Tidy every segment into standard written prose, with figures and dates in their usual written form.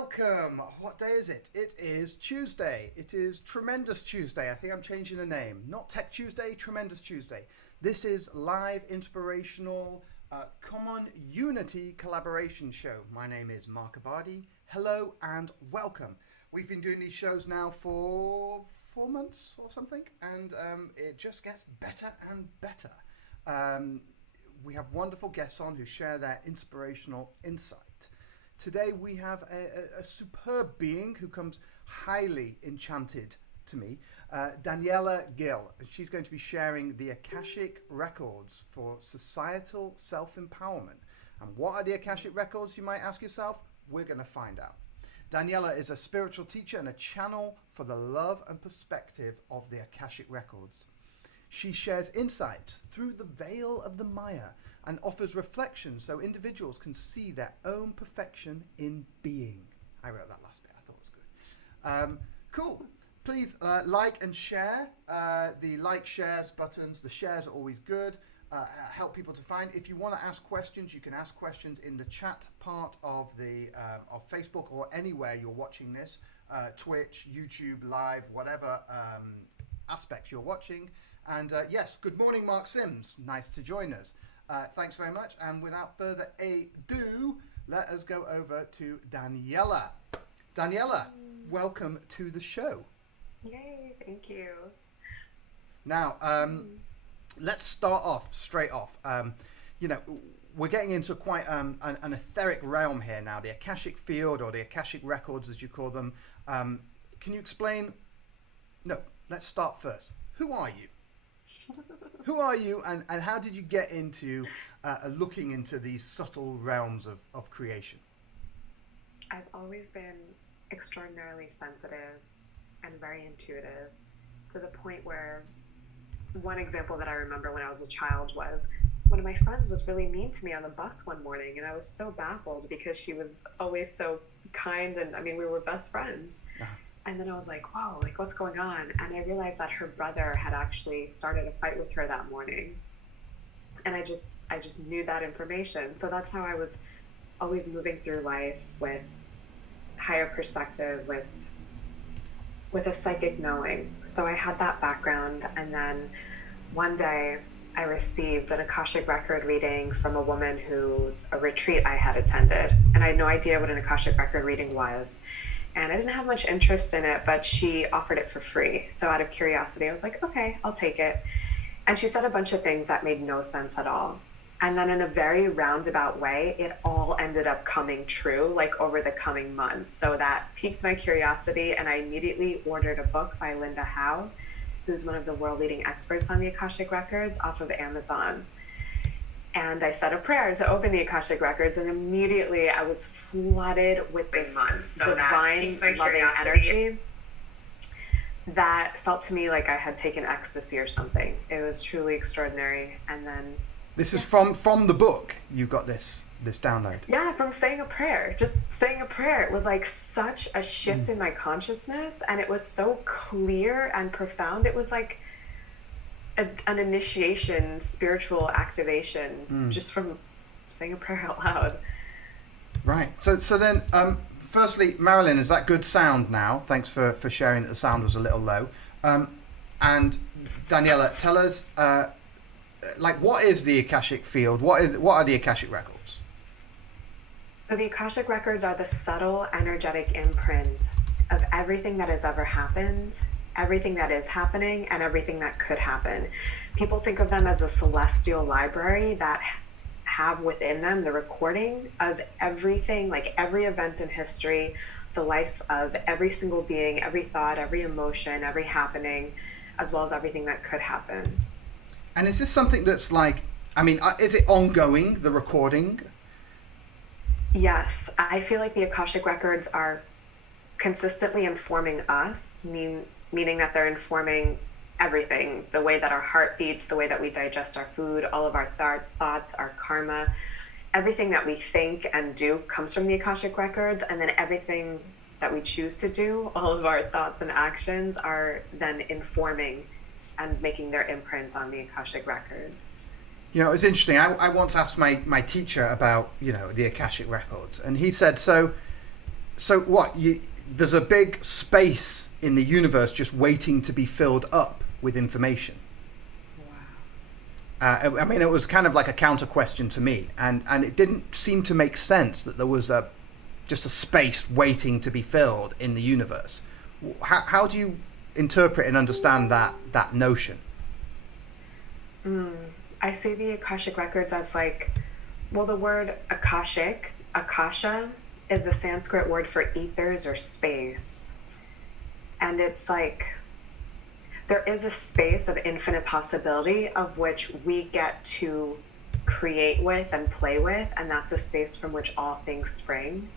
welcome. What day is it? It is Tuesday. It is Tremendous Tuesday. I think I'm changing the name. Not Tech Tuesday, Tremendous Tuesday. This is live, inspirational, common unity collaboration show. My name is Markabadi. Hello and welcome. We've been doing these shows now for 4 months or something, and it just gets better and better. We have wonderful guests on who share their inspirational insight. Today we have a superb being who comes highly enchanted to me, Daniela Gil. She's going to be sharing the Akashic Records for societal self-empowerment. And what are the Akashic Records, you might ask yourself? We're going to find out. Daniela is a spiritual teacher and a channel for the love and perspective of the Akashic Records. She shares insight through the veil of the Maya and offers reflections so individuals can see their own perfection in being. I wrote that last bit. I thought it was good. Cool. Please like and share. The like, shares buttons. The shares are always good. Help people to find. If you want to ask questions, you can ask questions in the chat part of of Facebook or anywhere you're watching this. Twitch, YouTube, Live, whatever aspects you're watching. And yes, good morning, Mark Sims. Nice to join us. Thanks very much. And without further ado, let us go over to Daniela. Daniela, welcome to the show. Yay, thank you. Now, let's start off straight off. We're getting into quite an etheric realm here now, the Akashic field or the Akashic Records, as you call them. Can you explain? No, let's start first. Who are you? Who are you, and how did you get into looking into these subtle realms of creation? I've always been extraordinarily sensitive and very intuitive, to the point where one example that I remember when I was a child was one of my friends was really mean to me on the bus one morning, and I was so baffled because she was always so kind, and I mean, we were best friends. Uh-huh. And then I was like, whoa, like what's going on? And I realized that her brother had actually started a fight with her that morning. And I just knew that information. So that's how I was always moving through life with higher perspective, with a psychic knowing. So I had that background. And then one day I received an Akashic record reading from a woman whose a retreat I had attended. And I had no idea what an Akashic record reading was. And I didn't have much interest in it, but she offered it for free. So out of curiosity, I was like, okay, I'll take it. And she said a bunch of things that made no sense at all. And then in a very roundabout way, it all ended up coming true, like over the coming months. So that piqued my curiosity, and I immediately ordered a book by Linda Howe, who's one of the world leading experts on the Akashic Records, off of Amazon. And I said a prayer to open the Akashic Records, and immediately I was flooded with this divine, loving energy that felt to me like I had taken ecstasy or something. It was truly extraordinary. And then this is from the book. You got this download. Yeah, from saying a prayer. Just saying a prayer. It was like such a shift in my consciousness, and it was so clear and profound. It was like an initiation, spiritual activation, just from saying a prayer out loud. Right. So then, firstly, Marilyn, is that good sound now? Thanks for sharing that the sound was a little low. And Daniela, tell us, what is the Akashic field? What are the Akashic Records? So the Akashic Records are the subtle, energetic imprint of everything that has ever happened, everything that is happening, and everything that could happen. People think of them as a celestial library that have within them the recording of everything, like every event in history, the life of every single being, every thought, every emotion, every happening, as well as everything that could happen. And is this something that's is it ongoing, the recording? Yes, I feel like the Akashic Records are consistently informing us, meaning that they're informing everything, the way that our heart beats, the way that we digest our food, all of our thoughts, our karma, everything that we think and do comes from the Akashic Records. And then everything that we choose to do, all of our thoughts and actions are then informing and making their imprint on the Akashic Records. You know, it's interesting. I once asked my teacher about, the Akashic Records, and he said, so So what there's a big space in the universe just waiting to be filled up with information. I mean, it was kind of like a counter question to me, and it didn't seem to make sense that there was just a space waiting to be filled in the universe. How do you interpret and understand that notion? I see the Akashic Records as like, well, the word Akashic, Akasha, is the Sanskrit word for ethers or space. And it's like, there is a space of infinite possibility of which we get to create with and play with, and that's a space from which all things spring,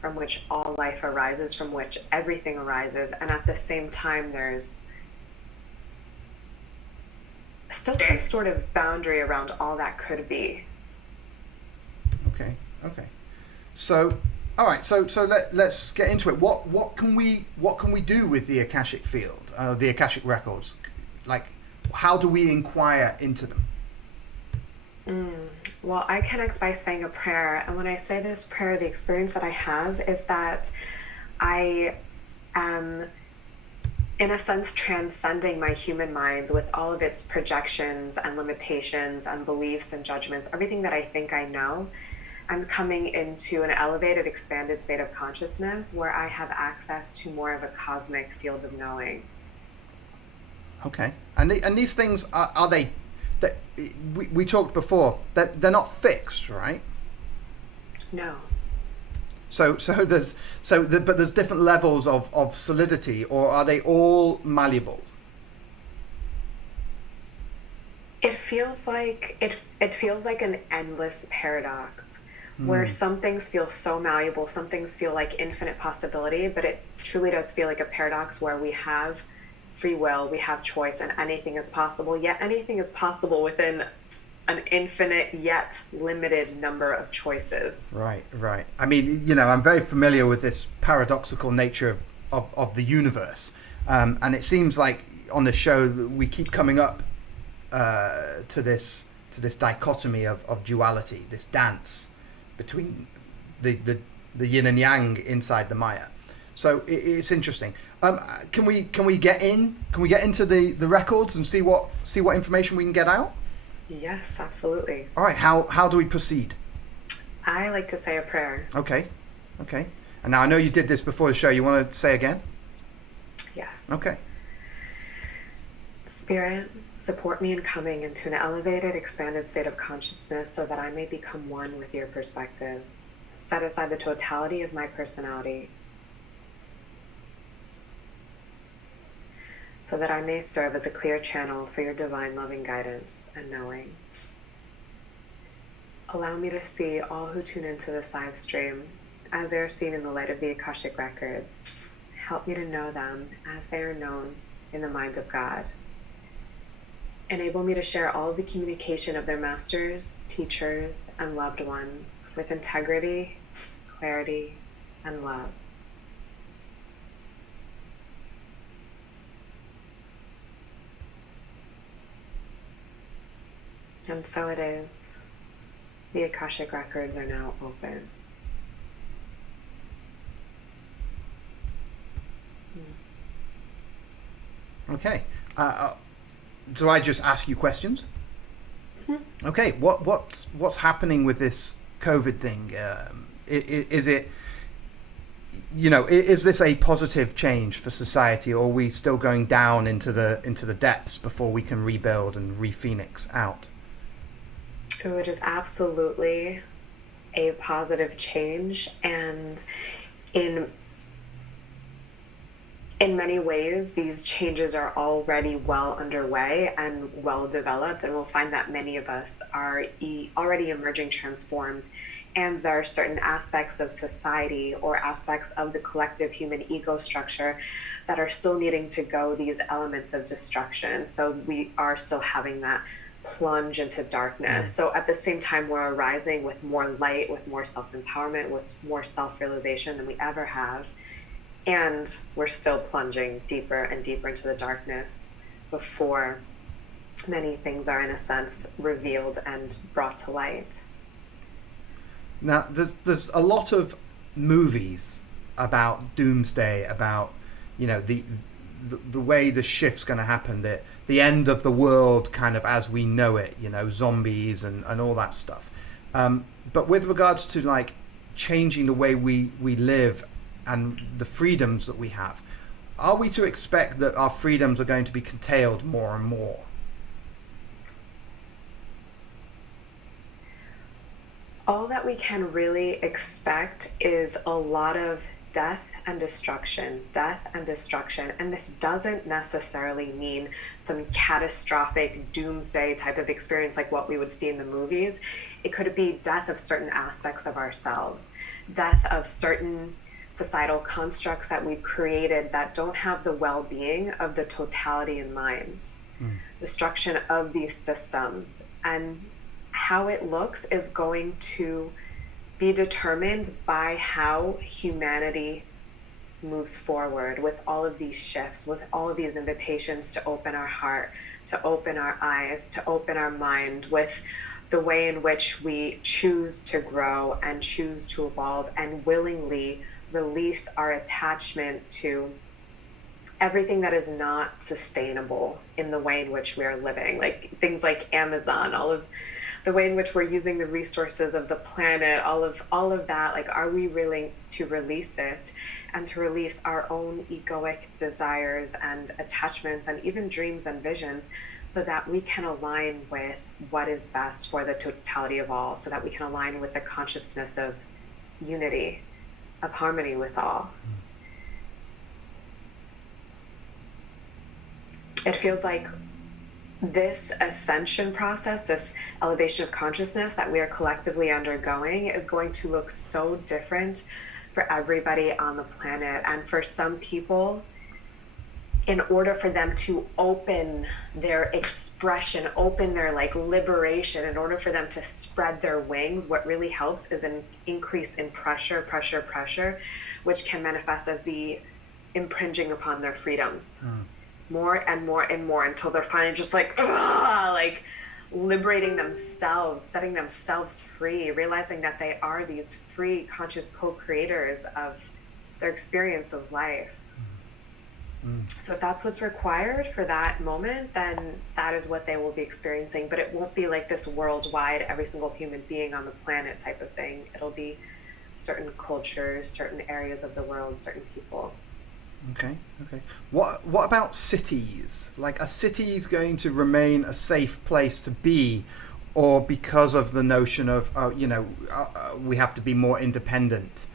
from which all life arises, from which everything arises. And at the same time, there's still some sort of boundary around all that could be. Okay. So, all right. So let's get into it. What can we do with the Akashic field, the Akashic records? Like, how do we inquire into them? Well, I connect by saying a prayer, and when I say this prayer, the experience that I have is that I am, in a sense, transcending my human mind with all of its projections and limitations and beliefs and judgments, everything that I think I know, and coming into an elevated, expanded state of consciousness where I have access to more of a cosmic field of knowing. Okay. And these things, are they, that we talked before, that they're not fixed, right? No. But there's different levels of solidity, or are they all malleable? It feels like an endless paradox where some things feel so malleable, some things feel like infinite possibility, but it truly does feel like a paradox where we have free will, we have choice, and anything is possible, yet anything is possible within an infinite yet limited number of choices. Right. I mean, I'm very familiar with this paradoxical nature of the universe, and it seems like on the show that we keep coming up to this dichotomy of duality, this dance between the yin and yang inside the Maya. So it's interesting. Can we get into the records and see what information we can get out? Yes, absolutely. All right. How do we proceed? I like to say a prayer. Okay. And now I know you did this before the show. You want to say again? Yes. Okay. Spirit, support me in coming into an elevated, expanded state of consciousness so that I may become one with your perspective. Set aside the totality of my personality so that I may serve as a clear channel for your divine loving guidance and knowing. Allow me to see all who tune into this live stream as they are seen in the light of the Akashic Records. Help me to know them as they are known in the mind of God. Enable me to share all of the communication of their masters, teachers, and loved ones with integrity, clarity, and love. And so it is. The Akashic Records are now open. Okay. Do I just ask you questions? Okay. What's happening with this COVID thing? Is it, is this a positive change for society, or are we still going down into the depths before we can rebuild and re-phoenix out? Oh, it is absolutely a positive change, and in many ways, these changes are already well underway and well developed, and we'll find that many of us are already emerging transformed, and there are certain aspects of society or aspects of the collective human ego structure that are still needing to go these elements of destruction. So we are still having that plunge into darkness. So at the same time, we're arising with more light, with more self-empowerment, with more self-realization than we ever have. And we're still plunging deeper and deeper into the darkness before many things are, in a sense, revealed and brought to light. Now, there's a lot of movies about doomsday, about the way the shift's going to happen, the end of the world kind of as we know it, zombies and all that stuff. But with regards to like changing the way we live and the freedoms that we have, are we to expect that our freedoms are going to be curtailed more and more? All that we can really expect is a lot of death and destruction. And this doesn't necessarily mean some catastrophic doomsday type of experience like what we would see in the movies. It could be death of certain aspects of ourselves, death of certain societal constructs that we've created that don't have the well-being of the totality in mind. Destruction of these systems. And how it looks is going to be determined by how humanity moves forward with all of these shifts, with all of these invitations to open our heart, to open our eyes, to open our mind, with the way in which we choose to grow and choose to evolve and willingly release our attachment to everything that is not sustainable in the way in which we are living, like things like Amazon, all of the way in which we're using the resources of the planet, all of that. Like, are we willing to release it and to release our own egoic desires and attachments and even dreams and visions, so that we can align with what is best for the totality of all, so that we can align with the consciousness of unity, of harmony with all. It feels like this ascension process, this elevation of consciousness that we are collectively undergoing, is going to look so different for everybody on the planet. And for some people, in order for them to open their expression, open their like liberation, in order for them to spread their wings, what really helps is an increase in pressure, which can manifest as the impinging upon their freedoms. More and more and more, until they're finally just like liberating themselves, setting themselves free, realizing that they are these free, conscious co-creators of their experience of life. So if that's what's required for that moment, then that is what they will be experiencing. But it won't be like this worldwide, every single human being on the planet type of thing. It'll be certain cultures, certain areas of the world, certain people. Okay. What about cities? Like, are cities going to remain a safe place to be, or because of the notion of we have to be more independent,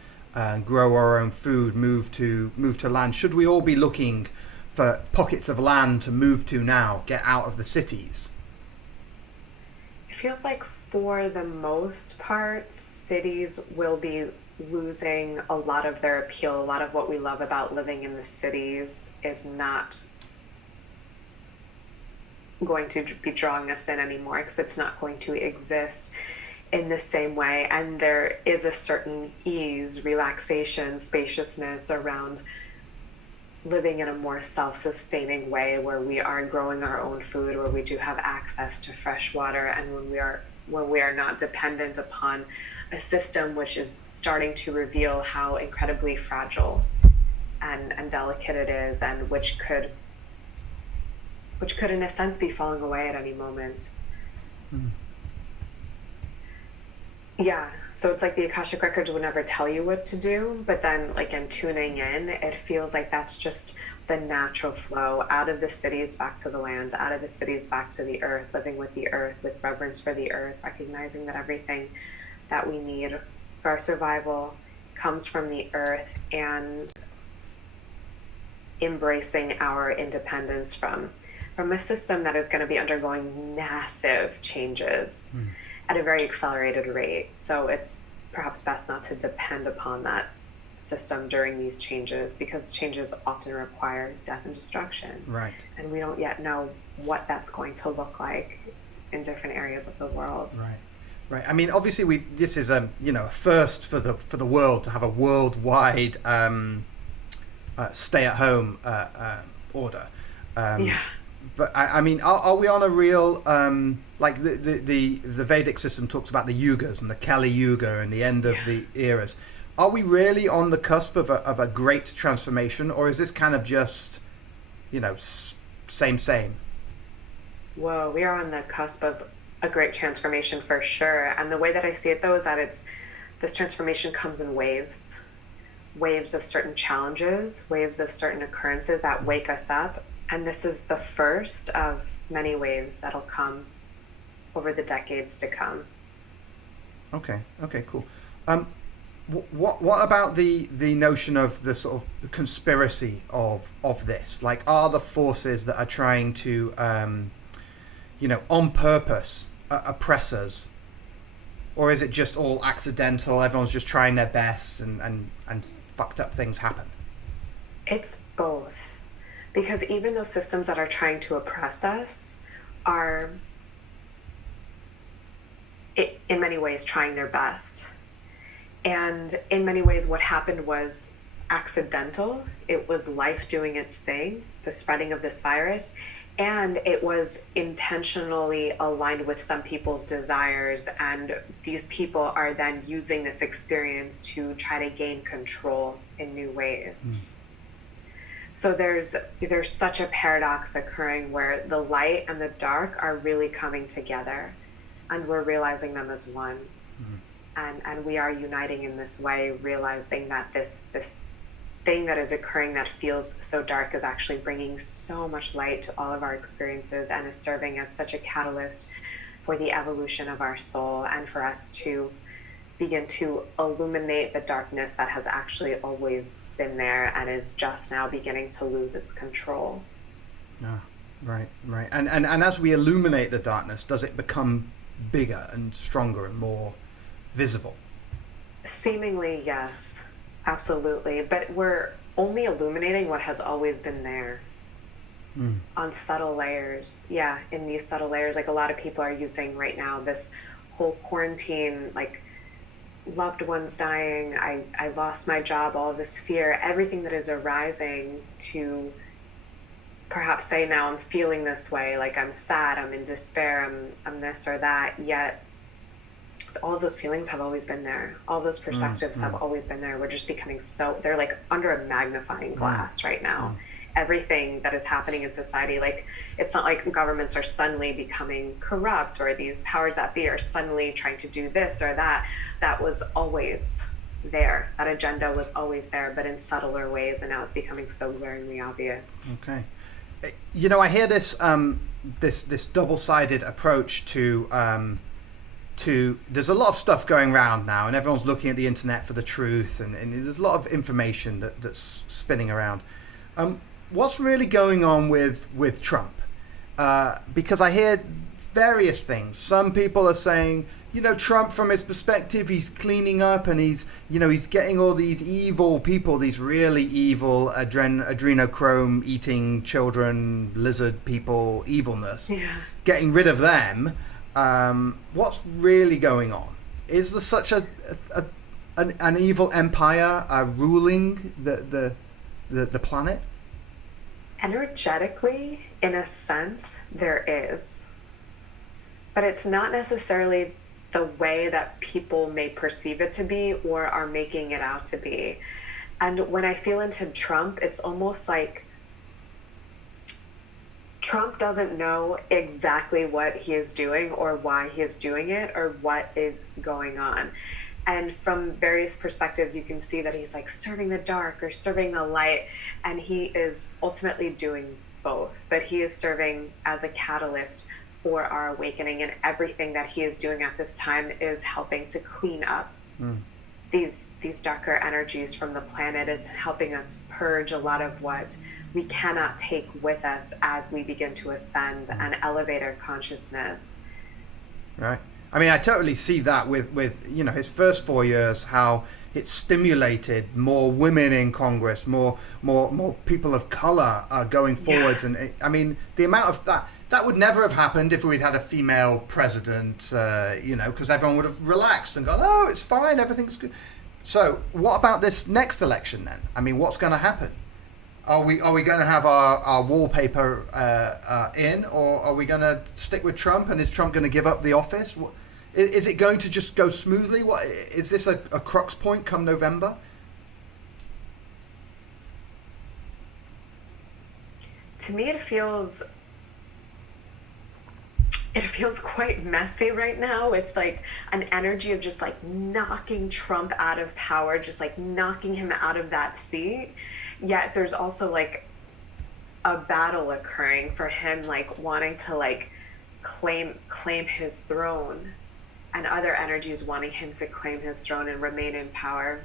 grow our own food, move to land? Should we all be looking for pockets of land to move to now, get out of the cities? It feels like for the most part, cities will be losing a lot of their appeal. A lot of what we love about living in the cities is not going to be drawing us in anymore, because it's not going to exist in the same way. And there is a certain ease, relaxation, spaciousness around living in a more self-sustaining way, where we are growing our own food, where we do have access to fresh water, and when we are not dependent upon a system which is starting to reveal how incredibly fragile and delicate it is, and which could in a sense be falling away at any moment. Yeah, so it's like the Akashic Records would never tell you what to do, but then like in tuning in, it feels like that's just the natural flow out of the cities back to the land, out of the cities back to the earth, living with the earth, with reverence for the earth, recognizing that everything that we need for our survival comes from the earth, and embracing our independence from a system that is going to be undergoing massive changes at a very accelerated rate. So it's perhaps best not to depend upon that system during these changes, because changes often require death and destruction. Right. And we don't yet know what that's going to look like in different areas of the world. Right. I mean, obviously, this is a first for the world to have a worldwide stay-at-home order. But I mean, are we on a real like the Vedic system talks about the yugas and the Kali Yuga and the end of the eras? are we really on the cusp of a great transformation, or is this kind of just, same? Whoa, we are on the cusp of a great transformation for sure. And the way that I see it, though, is that this transformation comes in waves of certain challenges, waves of certain occurrences that wake us up. And this is the first of many waves that'll come over the decades to come. Okay, cool. What about the notion of the sort of conspiracy of this? Like, are the forces that are trying to, on purpose oppress us, or is it just all accidental? Everyone's just trying their best, and fucked up things happen? It's both, because even those systems that are trying to oppress us are, in many ways, trying their best. And in many ways, what happened was accidental. It was life doing its thing, the spreading of this virus, and it was intentionally aligned with some people's desires. And these people are then using this experience to try to gain control in new ways. So there's such a paradox occurring where the light and the dark are really coming together, and we're realizing them as one. And we are uniting in this way, realizing that this thing that is occurring that feels so dark is actually bringing so much light to all of our experiences, and is serving as such a catalyst for the evolution of our soul, and for us to begin to illuminate the darkness that has actually always been there and is just now beginning to lose its control. Right. And as we illuminate the darkness, does it become bigger and stronger and more visible? Seemingly, yes, absolutely. But we're only illuminating what has always been there on subtle layers. Yeah, in these subtle layers, like a lot of people are using right now, this whole quarantine, like loved ones dying, I lost my job, all this fear, everything that is arising to perhaps say, now I'm feeling this way, like I'm sad, I'm in despair, I'm this or that, yet all of those feelings have always been there. All those perspectives have always been there. We're just becoming they're like under a magnifying glass right now. Everything that is happening in society, like, it's not like governments are suddenly becoming corrupt, or these powers that be are suddenly trying to do this or that. That was always there. That agenda was always there, but in subtler ways, and now it's becoming so glaringly obvious. Okay. I hear this this double-sided approach to there's a lot of stuff going around now, and everyone's looking at the internet for the truth, and there's a lot of information that's spinning around. What's really going on with Trump? Because I hear various things. Some people are saying, Trump, from his perspective, he's cleaning up, and he's getting all these evil people, these really evil adrenochrome eating children, lizard people, evilness, getting rid of them. What's really going on? Is there such an evil empire ruling the planet? Energetically, in a sense, there is. But it's not necessarily the way that people may perceive it to be or are making it out to be. And when I feel into Trump, it's almost like Trump doesn't know exactly what he is doing or why he is doing it or what is going on. And from various perspectives, you can see that he's like serving the dark or serving the light, and he is ultimately doing both. But he is serving as a catalyst for our awakening, and everything that he is doing at this time is helping to clean up these darker energies from the planet, is helping us purge a lot of what we cannot take with us as we begin to ascend and elevate our consciousness. Right. I mean, I totally see that with his first 4 years, how it stimulated more women in Congress, more people of color going forwards. And I mean, the amount of that would never have happened if we'd had a female president, because everyone would have relaxed and gone, oh, it's fine, everything's good. So what about this next election then? I mean, what's going to happen? Are we going to have our wallpaper in, or are we going to stick with Trump, and is Trump going to give up the office? Is it going to just go smoothly? What is this a crux point come November? To me, it feels quite messy right now, with like an energy of just like knocking Trump out of power, just like knocking him out of that seat. Yet there's also like a battle occurring for him, like wanting to like claim his throne, and other energies wanting him to claim his throne and remain in power.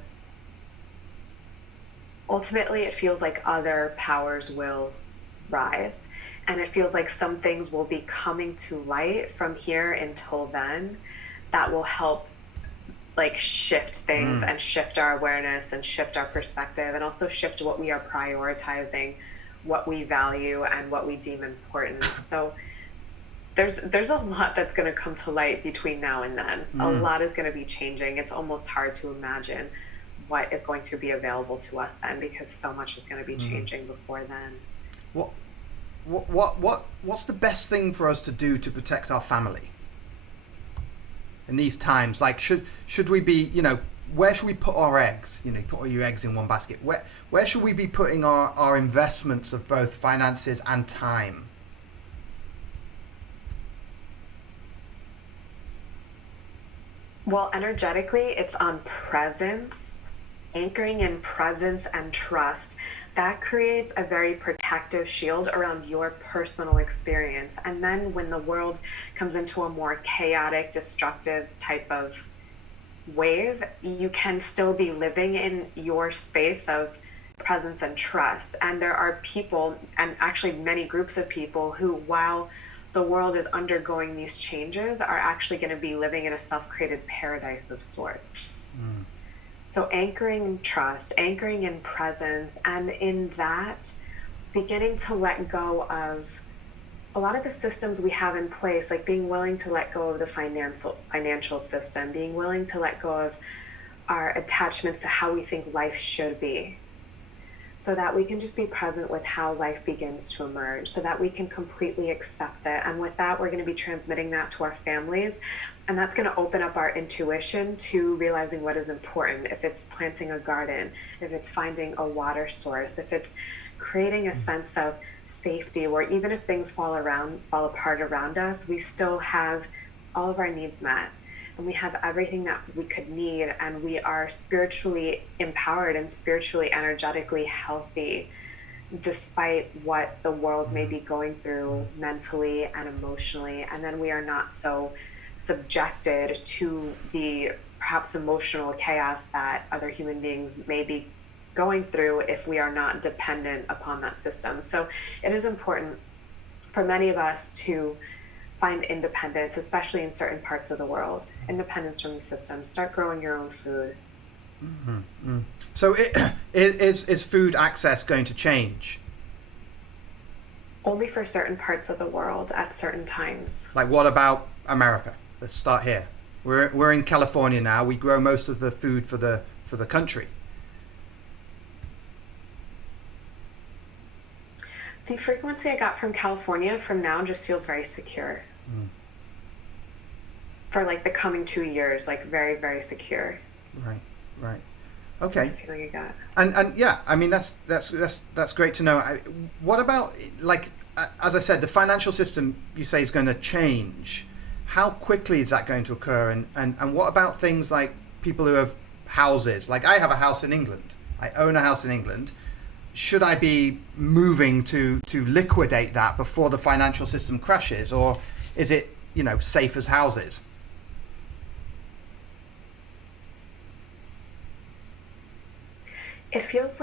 Ultimately, it feels like other powers will rise, and it feels like some things will be coming to light from here until then that will help like shift things and shift our awareness and shift our perspective, and also shift what we are prioritizing, what we value, and what we deem important. So there's a lot that's going to come to light between now and then. A lot is going to be changing. It's almost hard to imagine what is going to be available to us then, because so much is going to be changing before then. What's the best thing for us to do to protect our family in these times? Like, should we be, where should we put our eggs? Put all your eggs in one basket. Where should we be putting our investments of both finances and time? Well, energetically, it's on presence, anchoring in presence and trust. That creates a very protective shield around your personal experience. And then when the world comes into a more chaotic, destructive type of wave, you can still be living in your space of presence and trust. And there are people, and actually many groups of people, who, while the world is undergoing these changes, are actually going to be living in a self-created paradise of sorts. So anchoring in trust, anchoring in presence, and in that, beginning to let go of a lot of the systems we have in place, like being willing to let go of the financial system, being willing to let go of our attachments to how we think life should be, so that we can just be present with how life begins to emerge, so that we can completely accept it. And with that, we're going to be transmitting that to our families. And that's going to open up our intuition to realizing what is important. If it's planting a garden, if it's finding a water source, if it's creating a sense of safety, where even if things fall apart around us, we still have all of our needs met. And we have everything that we could need, and we are spiritually empowered and spiritually, energetically healthy, despite what the world may be going through mentally and emotionally. And then we are not so subjected to the perhaps emotional chaos that other human beings may be going through if we are not dependent upon that system. So it is important for many of us to find independence, especially in certain parts of the world. Independence from the system. Start growing your own food. So is food access going to change? Only for certain parts of the world at certain times. Like, what about America? Let's start here. We're in California now. We grow most of the food for the country. The frequency I got from California from now just feels very secure. For like the coming 2 years, like very, very secure. Right. Okay. That's the feeling I got. And yeah, I mean that's great to know. What about, like, as I said, the financial system you say is going to change. How quickly is that going to occur? And what about things like people who have houses? Like, I have a house in England. I own a house in England. Should I be moving to liquidate that before the financial system crashes, or is it, safe as houses? It feels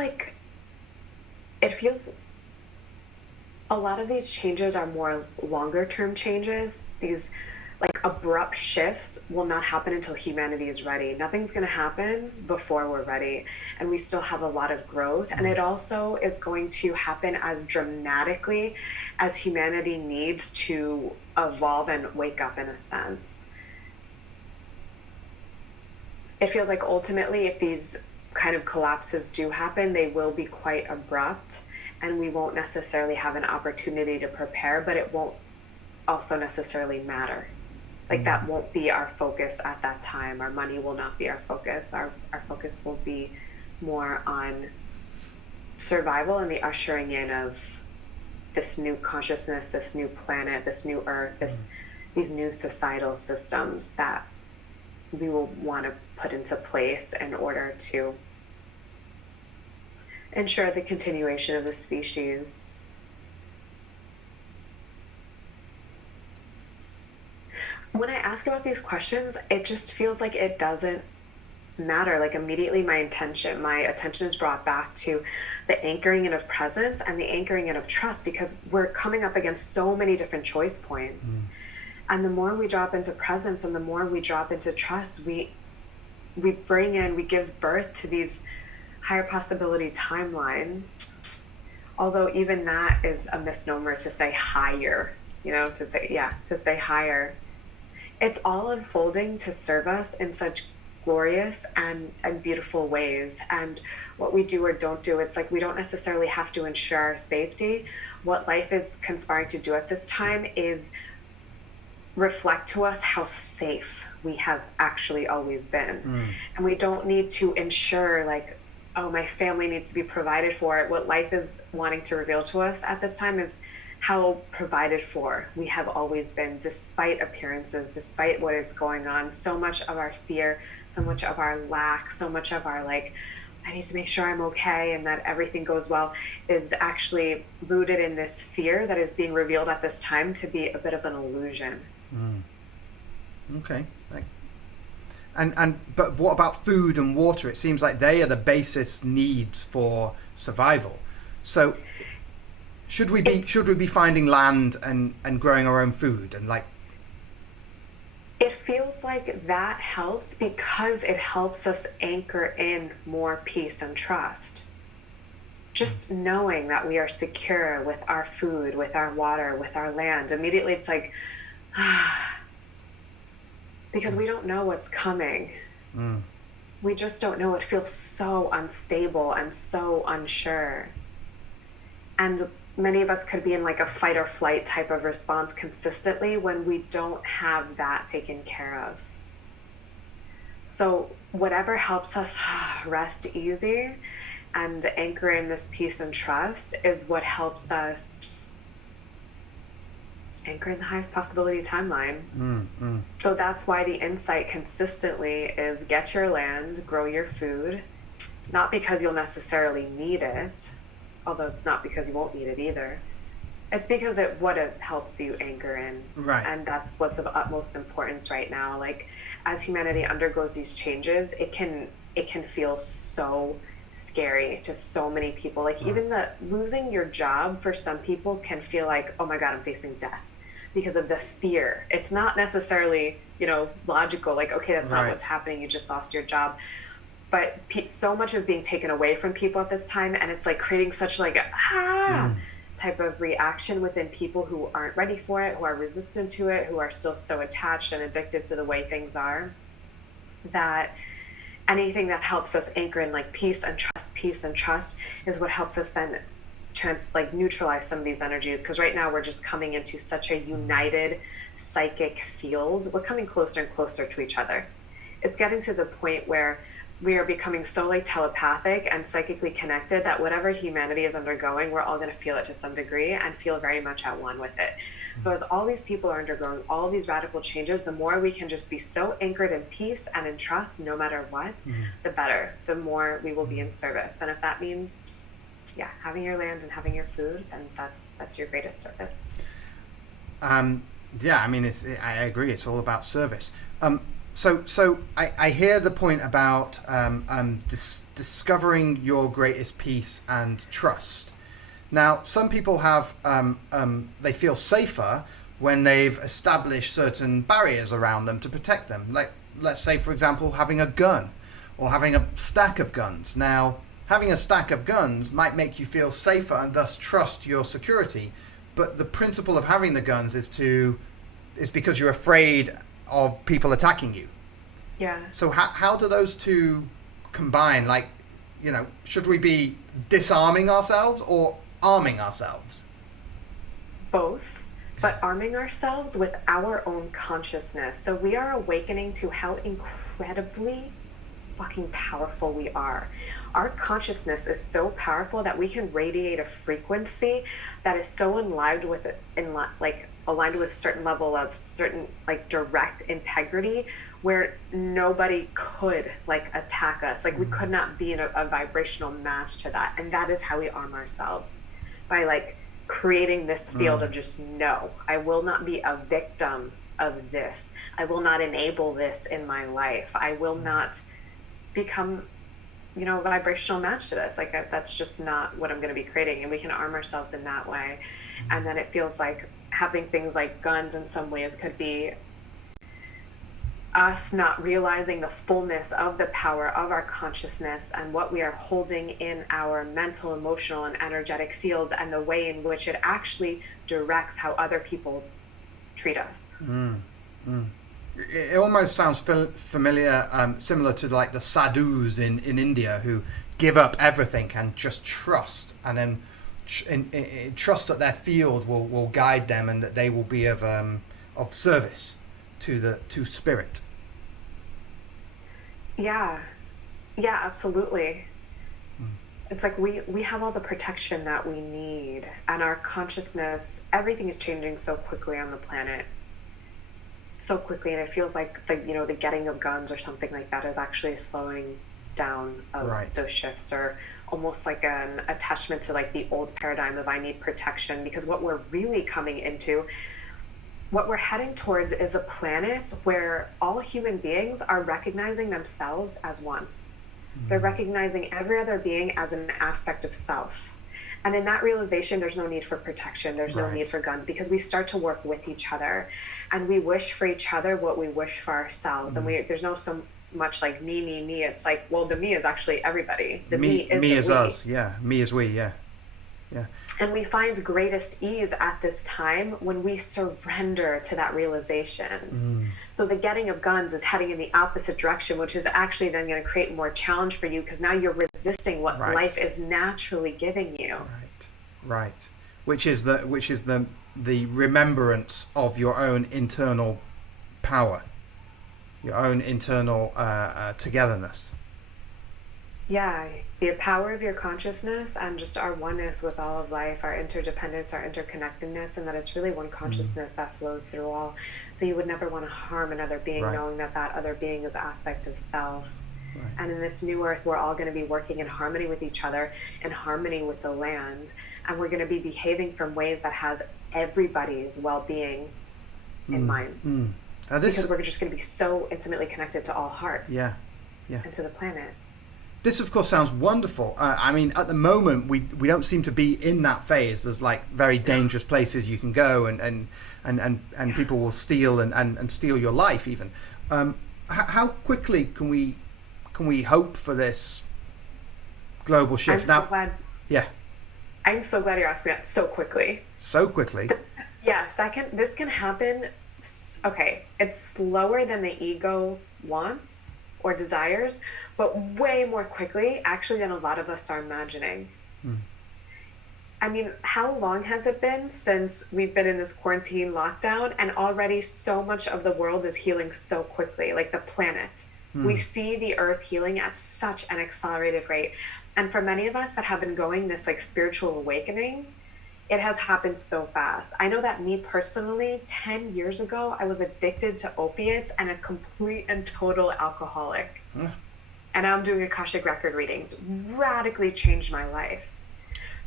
a lot of these changes are more longer term changes. These like abrupt shifts will not happen until humanity is ready. Nothing's going to happen before we're ready, and we still have a lot of growth. And it also is going to happen as dramatically as humanity needs to evolve and wake up, in a sense. It feels like ultimately, if these kind of collapses do happen, they will be quite abrupt, and we won't necessarily have an opportunity to prepare, but it won't also necessarily matter. Like that won't be our focus at that time. Our money will not be our focus. Our focus will be more on survival and the ushering in of this new consciousness, this new planet, this new earth, these new societal systems that we will want to put into place in order to ensure the continuation of the species. When I ask about these questions, it just feels like it doesn't matter. Like immediately my attention is brought back to the anchoring in of presence and the anchoring in of trust, because we're coming up against so many different choice points. And the more we drop into presence and the more we drop into trust, we give birth to these higher possibility timelines. Although even that is a misnomer to say higher, to say higher. It's all unfolding to serve us in such glorious and beautiful ways. And what we do or don't do, it's like we don't necessarily have to ensure our safety. What life is conspiring to do at this time is reflect to us how safe we have actually always been. And we don't need to ensure like, oh, my family needs to be provided for. What life is wanting to reveal to us at this time is how provided for we have always been, despite appearances, despite what is going on. So much of our fear, so much of our lack, so much of our like, I need to make sure I'm okay and that everything goes well, is actually rooted in this fear that is being revealed at this time to be a bit of an illusion. Okay. But what about food and water? It seems like they are the basis needs for survival. So should we be finding land and growing our own food and like? It feels like that helps because it helps us anchor in more peace and trust. Just knowing that we are secure with our food, with our water, with our land. Immediately it's like, because we don't know what's coming. We just don't know. It feels so unstable and so unsure. And many of us could be in like a fight or flight type of response consistently when we don't have that taken care of. So whatever helps us rest easy and anchor in this peace and trust is what helps us anchor in the highest possibility timeline. So that's why the insight consistently is get your land, grow your food, not because you'll necessarily need it, although it's not because you won't need it either. It's because it helps you anchor in. Right. And that's what's of utmost importance right now. Like as humanity undergoes these changes, it can feel so scary to so many people. Like even losing your job for some people can feel like, oh my God, I'm facing death because of the fear. It's not necessarily, logical. Like, okay, that's not what's happening. You just lost your job. But so much is being taken away from people at this time. And it's like creating such like a type of reaction within people who aren't ready for it, who are resistant to it, who are still so attached and addicted to the way things are, that anything that helps us anchor in like peace and trust is what helps us then neutralize some of these energies. Because right now we're just coming into such a united psychic field. We're coming closer and closer to each other. It's getting to the point where we are becoming so like telepathic and psychically connected that whatever humanity is undergoing, we're all going to feel it to some degree and feel very much at one with it. So as all these people are undergoing all these radical changes, the more we can just be so anchored in peace and in trust, no matter what, the better, the more we will be in service. And if that means, having your land and having your food, then that's your greatest service. I agree. It's all about service. So I hear the point about discovering your greatest peace and trust. Now, some people have they feel safer when they've established certain barriers around them to protect them. Like, let's say, for example, having a gun or having a stack of guns. Now, having a stack of guns might make you feel safer and thus trust your security. But the principle of having the guns is because you're afraid of people attacking you. Yeah. So how do those two combine? Like, should we be disarming ourselves or arming ourselves? Both. but arming ourselves with our own consciousness. So we are awakening to how incredibly fucking powerful we are. Our consciousness is so powerful that we can radiate a frequency that is so aligned with certain level of certain like direct integrity, where nobody could like attack us. Like we could not be in a vibrational match to that. And that is how we arm ourselves, by like creating this field of just, no, I will not be a victim of this. I will not enable this in my life. I will not become, you know, a vibrational match to this. Like that's just not what I'm going to be creating. And we can arm ourselves in that way. And then it feels like having things like guns in some ways could be us not realizing the fullness of the power of our consciousness and what we are holding in our mental, emotional, and energetic fields, and the way in which it actually directs how other people treat us. It almost sounds familiar, similar to like the sadhus in India, who give up everything and just trust, and then trust that their field will guide them and that they will be of service to spirit. Yeah, absolutely. It's like we have all the protection that we need, and our consciousness, everything is changing so quickly on the planet. So quickly, and it feels like the getting of guns or something like that is actually slowing down of those shifts, or almost like an attachment to like the old paradigm of I need protection. Because what we're really coming into, what we're heading towards, is a planet where all human beings are recognizing themselves as one. They're recognizing every other being as an aspect of self. And in that realization, there's no need for protection. There's no need for guns, because we start to work with each other, and we wish for each other what we wish for ourselves. And there's no so much like me. It's like, well, the me is actually everybody. The me is us. Yeah. Me is we. Yeah. Yeah. And we find greatest ease at this time when we surrender to that realization. So the getting of guns is heading in the opposite direction, which is actually then going to create more challenge for you, because now you're resisting what life is naturally giving you. Right. Which is the remembrance of your own internal power, your own internal togetherness. Yeah, the power of your consciousness and just our oneness with all of life, our interdependence, our interconnectedness, and that it's really one consciousness that flows through all. So you would never want to harm another being, knowing that that other being is an aspect of self. And in this new earth, we're all going to be working in harmony with each other, in harmony with the land, and we're going to be behaving from ways that has everybody's well-being in mind. Because we're just going to be so intimately connected to all hearts and to the planet. This, of course, sounds wonderful. I mean, at the moment, we don't seem to be in that phase. There's like very dangerous places you can go, and people will steal and steal your life even. How quickly can we hope for this global shift? I'm so glad. Yeah. I'm so glad you're asking that so quickly. So quickly. Yes, this can happen. Okay, it's slower than the ego wants or desires, but way more quickly, actually, than a lot of us are imagining. I mean, how long has it been since we've been in this quarantine lockdown, and already so much of the world is healing so quickly, like the planet. We see the earth healing at such an accelerated rate. And for many of us that have been going this like spiritual awakening, it has happened so fast. I know that me personally, 10 years ago, I was addicted to opiates and a complete and total alcoholic. And now I'm doing Akashic record readings. Radically changed my life.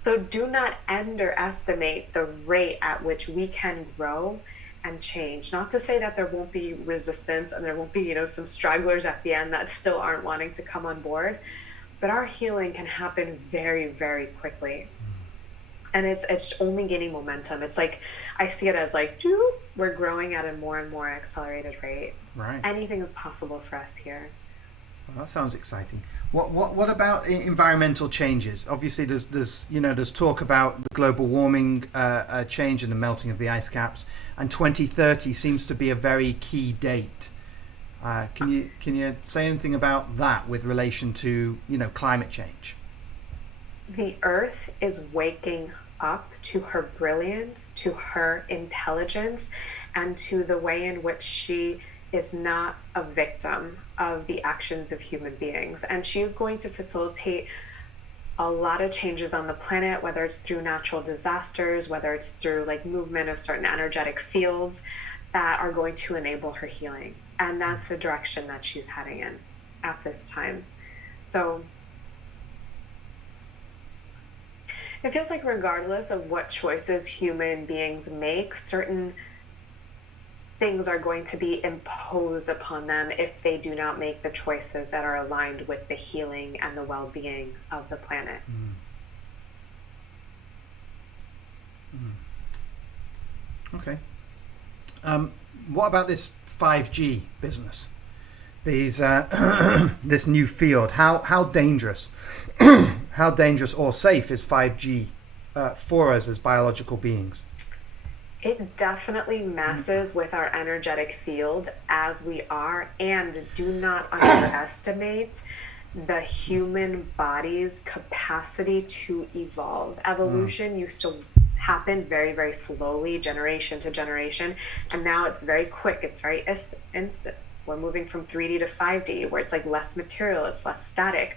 So do not underestimate the rate at which we can grow and change. Not to say that there won't be resistance and there won't be, some stragglers at the end that still aren't wanting to come on board, but our healing can happen very, very quickly. And it's only gaining momentum. It's like, I see it as like, we're growing at a more and more accelerated rate. Anything is possible for us here. Well, that sounds exciting. What about environmental changes? Obviously, there's talk about the global warming change and the melting of the ice caps, and 2030 seems to be a very key date. Can you say anything about that with relation to climate change? The earth is waking up to her brilliance, to her intelligence, and to the way in which she is not a victim of the actions of human beings. And she is going to facilitate a lot of changes on the planet, whether it's through natural disasters, whether it's through like movement of certain energetic fields that are going to enable her healing. And that's the direction that she's heading in at this time. So it feels like regardless of what choices human beings make, certain things are going to be imposed upon them if they do not make the choices that are aligned with the healing and the well-being of the planet. Okay. What about this 5G business? These this new field. How dangerous, how dangerous or safe is 5G for us as biological beings? It definitely messes with our energetic field as we are, and do not underestimate the human body's capacity to evolve. Evolution used to happen very, very slowly, generation to generation, and now it's very quick, it's very instant. We're moving from 3D to 5D, where it's like less material, it's less static.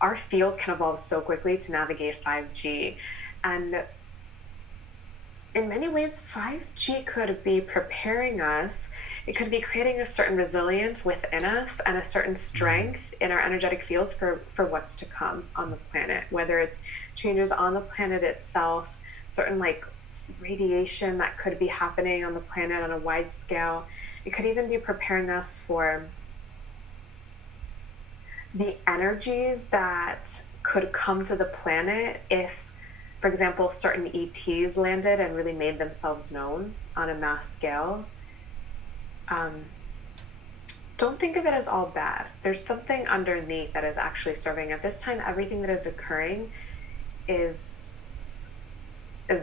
Our fields can evolve so quickly to navigate 5G. And in many ways, 5G could be preparing us. It could be creating a certain resilience within us and a certain strength in our energetic fields for what's to come on the planet, whether it's changes on the planet itself, certain like radiation that could be happening on the planet on a wide scale. It could even be preparing us for the energies that could come to the planet if, for example, certain ETs landed and really made themselves known on a mass scale. Don't think of it as all bad. There's something underneath that is actually serving. At this time, everything that is occurring is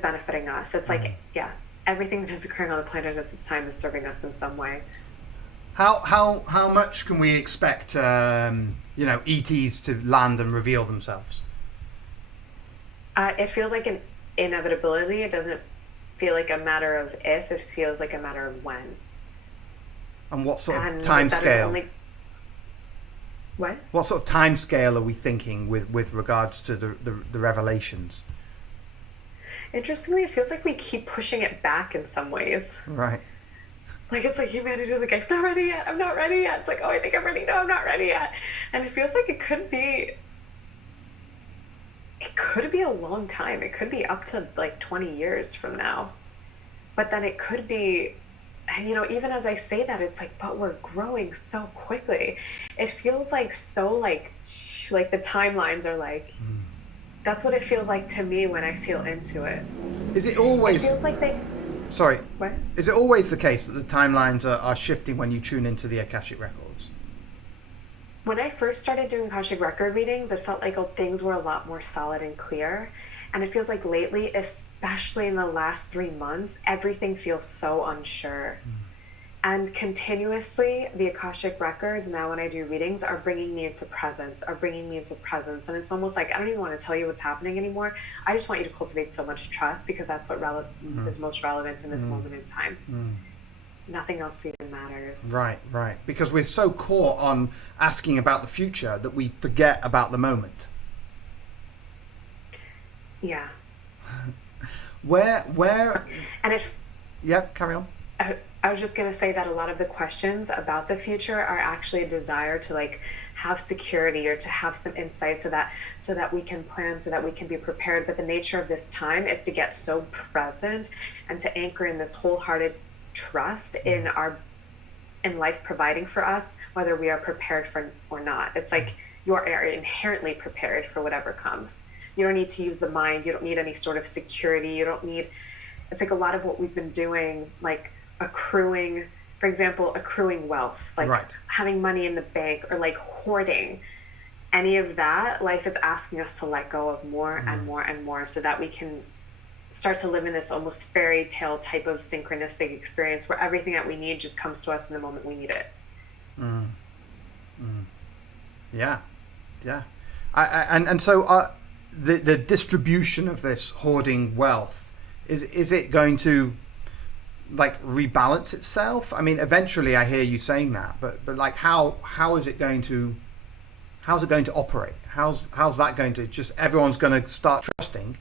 benefiting us. It's like, yeah, everything that is occurring on the planet at this time is serving us in some way. How much can we expect, ETs to land and reveal themselves? It feels like an inevitability. It doesn't feel like a matter of if, it feels like a matter of when. And what sort of time scale? What? What sort of time scale are we thinking with regards to the revelations? Interestingly, it feels like we keep pushing it back in some ways. Right. Like, it's like humanity is like, I'm not ready yet. I'm not ready yet. It's like, oh, I think I'm ready. No, I'm not ready yet. And it feels like it could be a long time. It could be up to like 20 years from now. But then it could be, even as I say that, it's like, but we're growing so quickly. It feels like so like the timelines are like, that's what it feels like to me when I feel into it. Is it always... It feels like they... Sorry. What? Is it always the case that the timelines are shifting when you tune into the Akashic Records? When I first started doing Akashic record readings, it felt like things were a lot more solid and clear. And it feels like lately, especially in the last 3 months, everything feels so unsure. And continuously, the Akashic Records, now when I do readings, are bringing me into presence. And it's almost like, I don't even want to tell you what's happening anymore. I just want you to cultivate so much trust, because that's what is most relevant in this moment in time. Nothing else even matters. Right. Because we're so caught on asking about the future that we forget about the moment. Yeah. Where... And if... Yeah, carry on. I was just going to say that a lot of the questions about the future are actually a desire to like have security or to have some insight so that we can plan, so that we can be prepared. But the nature of this time is to get so present and to anchor in this wholehearted trust in life providing for us, whether we are prepared for or not. It's like you are inherently prepared for whatever comes. You don't need to use the mind. You don't need any sort of security. You don't need, it's like a lot of what we've been doing, like accruing wealth, like having money in the bank, or like hoarding. Any of that, life is asking us to let go of more and more and more, so that we can start to live in this almost fairy tale type of synchronistic experience where everything that we need just comes to us in the moment we need it. Yeah. And so the distribution of this hoarding wealth, is it going to like rebalance itself? I mean, eventually I hear you saying that, but like how is it going to operate? How's that going to, just everyone's going to start trusting?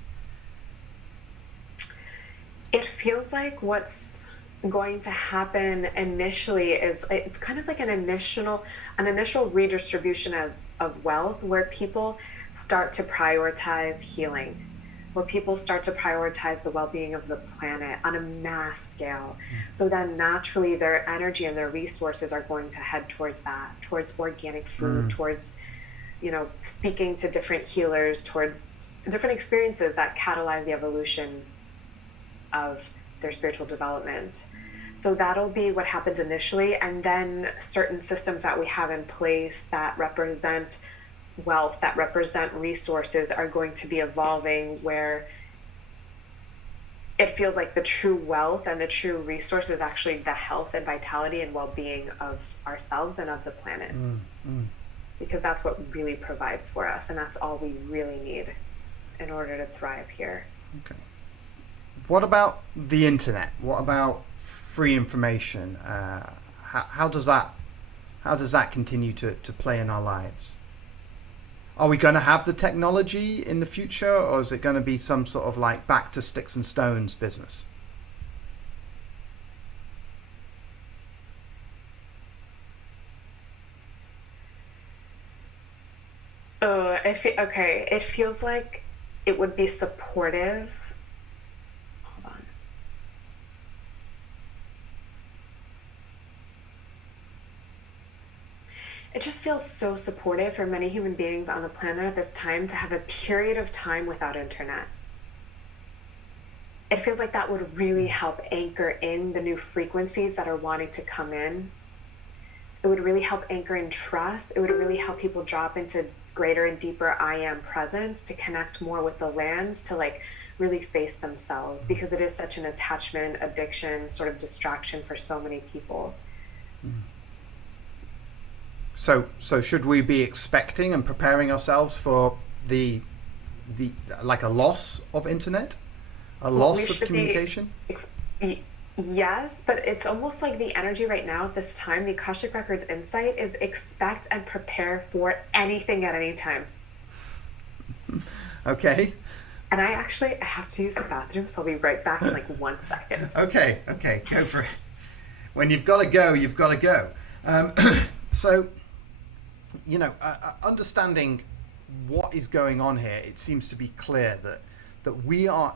It feels like what's going to happen initially is it's kind of like an initial redistribution of wealth, where people start to prioritize healing, where people start to prioritize the well-being of the planet on a mass scale. So then naturally their energy and their resources are going to head towards that, towards organic food, towards, you know, speaking to different healers, towards different experiences that catalyze the evolution of their spiritual development. So that'll be what happens initially, and then certain systems that we have in place that represent wealth, that represent resources, are going to be evolving, where it feels like the true wealth and the true resource is actually the health and vitality and well-being of ourselves and of the planet. Because that's what really provides for us, and that's all we really need in order to thrive here. Okay. What about the internet? What about free information? How does that continue to play in our lives? Are we going to have the technology in the future, or is it going to be some sort of like back to sticks and stones business? It feels like it would be supportive. Hold on. It just feels so supportive for many human beings on the planet at this time to have a period of time without internet. It feels like that would really help anchor in the new frequencies that are wanting to come in. It would really help anchor in trust. It would really help people drop into greater and deeper I am presence, to connect more with the land, to like really face themselves, because it is such an attachment, addiction, sort of distraction for so many people. So should we be expecting and preparing ourselves for the like a loss of internet, a loss of communication? Yes, but it's almost like the energy right now at this time, the Akashic Records insight is expect and prepare for anything at any time. Okay. And I have to use the bathroom, so I'll be right back in like 1 second. Okay, go for it. When you've got to go, you've got to go. So, you know, understanding what is going on here, it seems to be clear that we are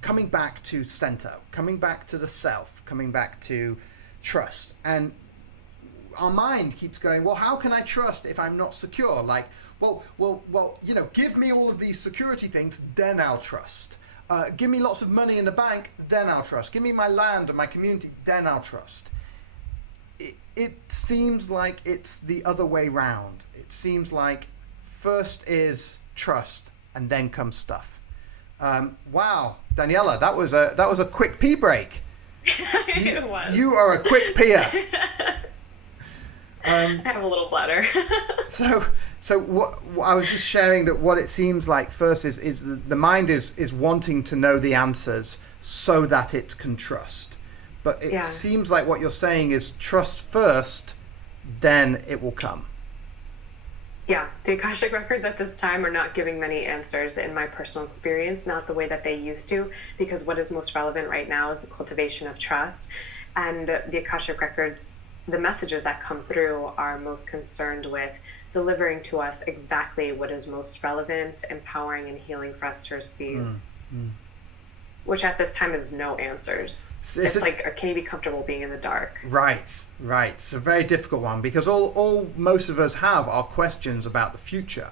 coming back to center, coming back to the self, coming back to trust. And our mind keeps going, well, how can I trust if I'm not secure? Like, well, you know, give me all of these security things, then I'll trust. Give me lots of money in the bank, then I'll trust. Give me my land and my community, then I'll trust. It seems like it's the other way round. It seems like first is trust and then comes stuff. Wow, Daniela, that was a quick pee break. It was. You are a quick peer. I have a little bladder. So what I was just sharing, that what it seems like first is the mind is wanting to know the answers so that it can trust. But it seems like what you're saying is trust first, then it will come. Yeah, the Akashic Records at this time are not giving many answers in my personal experience, not the way that they used to, because what is most relevant right now is the cultivation of trust. And the Akashic Records, the messages that come through are most concerned with delivering to us exactly what is most relevant, empowering, and healing for us to receive. Which at this time is no answers. It's like, can you be comfortable being in the dark? Right. It's a very difficult one, because all most of us have are questions about the future.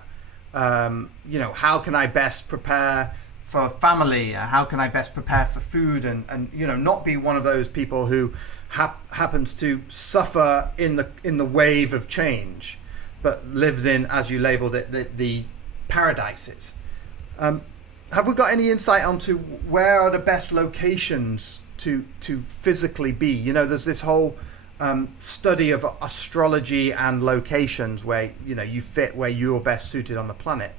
You know, how can I best prepare for family? How can I best prepare for food? And you know, not be one of those people who happens to suffer in the wave of change, but lives in, as you labeled it, the paradises. Have we got any insight onto where are the best locations to physically be? You know, there's this whole study of astrology and locations where, you know, you fit where you're best suited on the planet.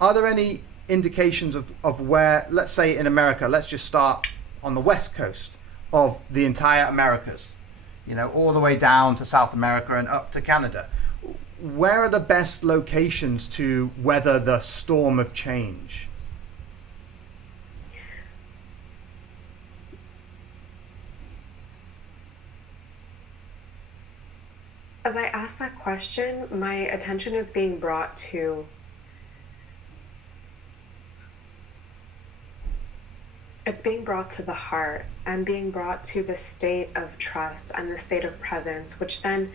Are there any indications of where, let's say in America, let's just start on the west coast of the entire Americas, all the way down to South America and up to Canada? Where are the best locations to weather the storm of change? As I ask that question, my attention is being brought to the heart, and being brought to the state of trust and the state of presence, which then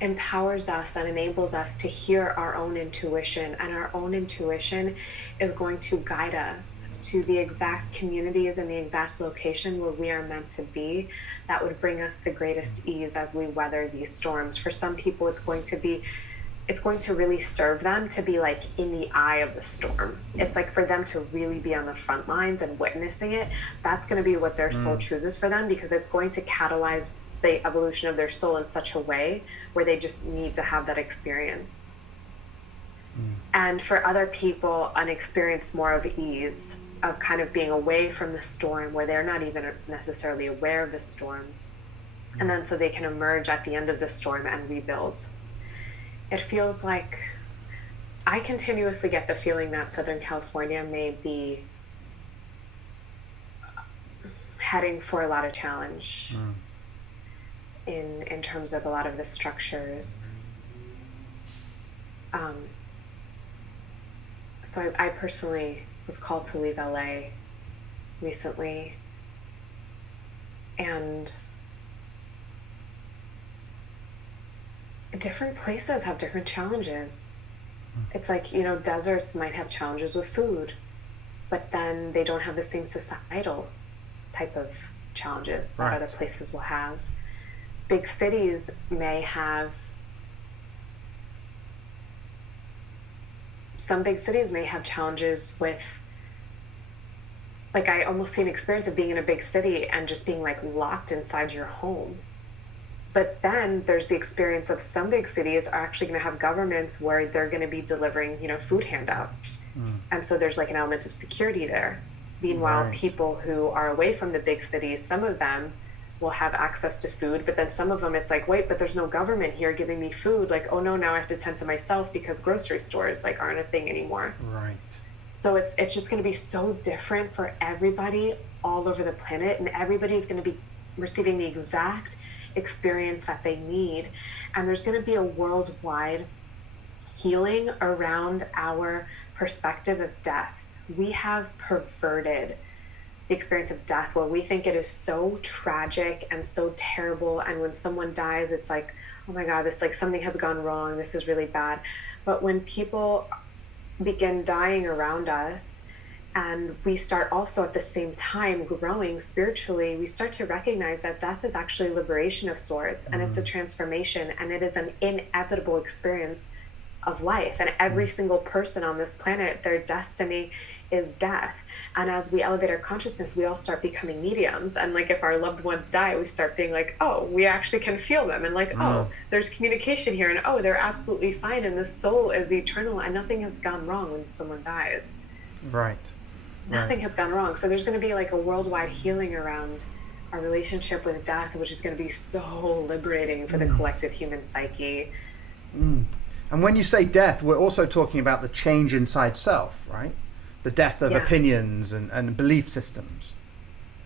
empowers us and enables us to hear our own intuition. And our own intuition is going to guide us to the exact communities and the exact location where we are meant to be, that would bring us the greatest ease as we weather these storms. For some people, it's going to really serve them to be like in the eye of the storm. It's like for them to really be on the front lines and witnessing it. That's going to be what their soul chooses for them, because it's going to catalyze the evolution of their soul in such a way where they just need to have that experience. And for other people, an experience more of ease, of kind of being away from the storm, where they're not even necessarily aware of the storm. And then so they can emerge at the end of the storm and rebuild. It feels like I continuously get the feeling that Southern California may be heading for a lot of challenge in terms of a lot of the structures. So I personally was called to leave LA recently, and different places have different challenges. It's like, deserts might have challenges with food, but then they don't have the same societal type of challenges that other places will have. Big cities may have challenges with, like, I almost see an experience of being in a big city and just being like locked inside your home. But then there's the experience of some big cities are actually going to have governments where they're going to be delivering, food handouts. And so there's like an element of security there. Meanwhile, people who are away from the big cities, some of them will have access to food, but then some of them, it's like, wait, but there's no government here giving me food. Like, oh no, now I have to tend to myself because grocery stores like aren't a thing anymore. Right. So it's just going to be so different for everybody all over the planet, and everybody's going to be receiving the exact experience that they need. And there's going to be a worldwide healing around our perspective of death. We have perverted the experience of death, where we think it is so tragic and so terrible, and when someone dies, it's like, oh my god, this, like, something has gone wrong, this is really bad. But when people begin dying around us, and we start also at the same time growing spiritually, we start to recognize that death is actually liberation of sorts, and it's a transformation, and it is an inevitable experience of life. And every single person on this planet, their destiny is death. And as we elevate our consciousness, we all start becoming mediums. And like, if our loved ones die, we start being like, oh, we actually can feel them, and like, oh, there's communication here, and oh, they're absolutely fine, and the soul is eternal, and nothing has gone wrong when someone dies. Nothing has gone wrong. So there's going to be like a worldwide healing around our relationship with death, which is going to be so liberating for the collective human psyche. And when you say death, we're also talking about the change inside self, right? The death of opinions and belief systems.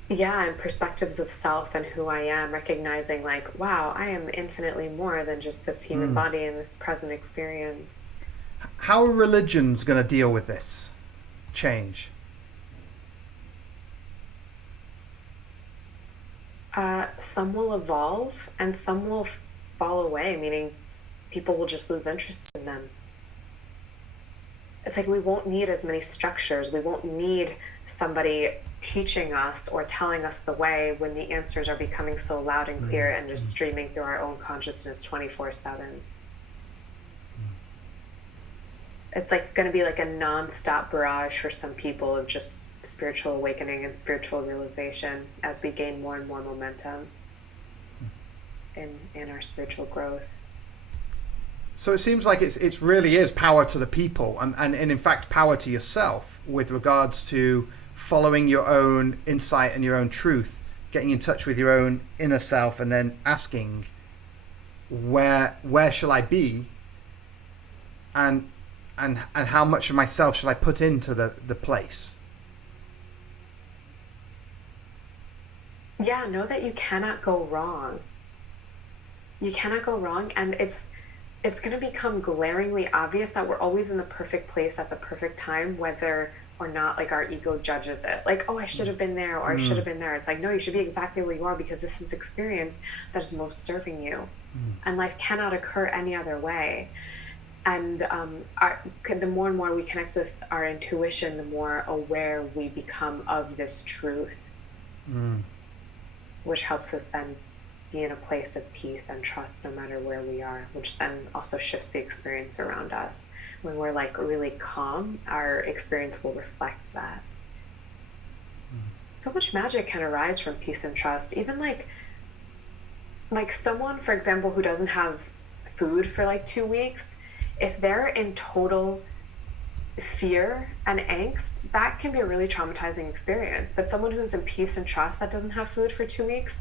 Yeah, and perspectives of self and who I am, recognizing like, wow, I am infinitely more than just this human body and this present experience. How are religions going to deal with this change? Some will evolve and some will fall away, meaning people will just lose interest in them. It's like we won't need as many structures. We won't need somebody teaching us or telling us the way when the answers are becoming so loud and clear and just streaming through our own consciousness 24/7. It's like going to be like a non-stop barrage for some people of just spiritual awakening and spiritual realization as we gain more and more momentum in our spiritual growth. So it seems like it's really is power to the people, and in fact power to yourself with regards to following your own insight and your own truth, getting in touch with your own inner self, and then asking, where shall I be, and how much of myself shall I put into the place. Yeah, know that you cannot go wrong. You cannot go wrong, and it's going to become glaringly obvious that we're always in the perfect place at the perfect time, whether or not like our ego judges it. Like, oh, I should have been there, or I should have been there. It's like, no, you should be exactly where you are, because this is experience that is most serving you, and life cannot occur any other way. And the more and more we connect with our intuition, the more aware we become of this truth, which helps us then be in a place of peace and trust no matter where we are, which then also shifts the experience around us. When we're like really calm, our experience will reflect that. So much magic can arise from peace and trust. Even like someone, for example, who doesn't have food for like 2 weeks, if they're in total fear and angst, that can be a really traumatizing experience. But someone who's in peace and trust that doesn't have food for 2 weeks,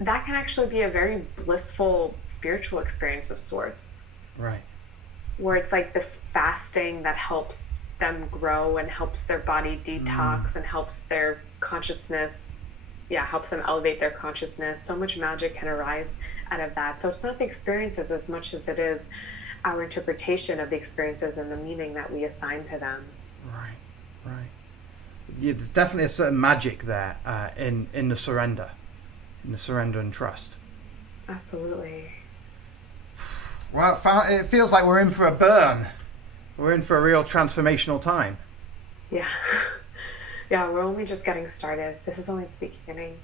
that can actually be a very blissful spiritual experience of sorts. Right. Where it's like this fasting that helps them grow and helps their body detox and helps their consciousness, helps them elevate their consciousness. So much magic can arise out of that. So it's not the experiences as much as it is our interpretation of the experiences and the meaning that we assign to them. Right. Yeah, there's definitely a certain magic there in the surrender. In the surrender and trust. Absolutely. Well, it feels like we're in for a burn. We're in for a real transformational time. Yeah. Yeah, we're only just getting started. This is only the beginning.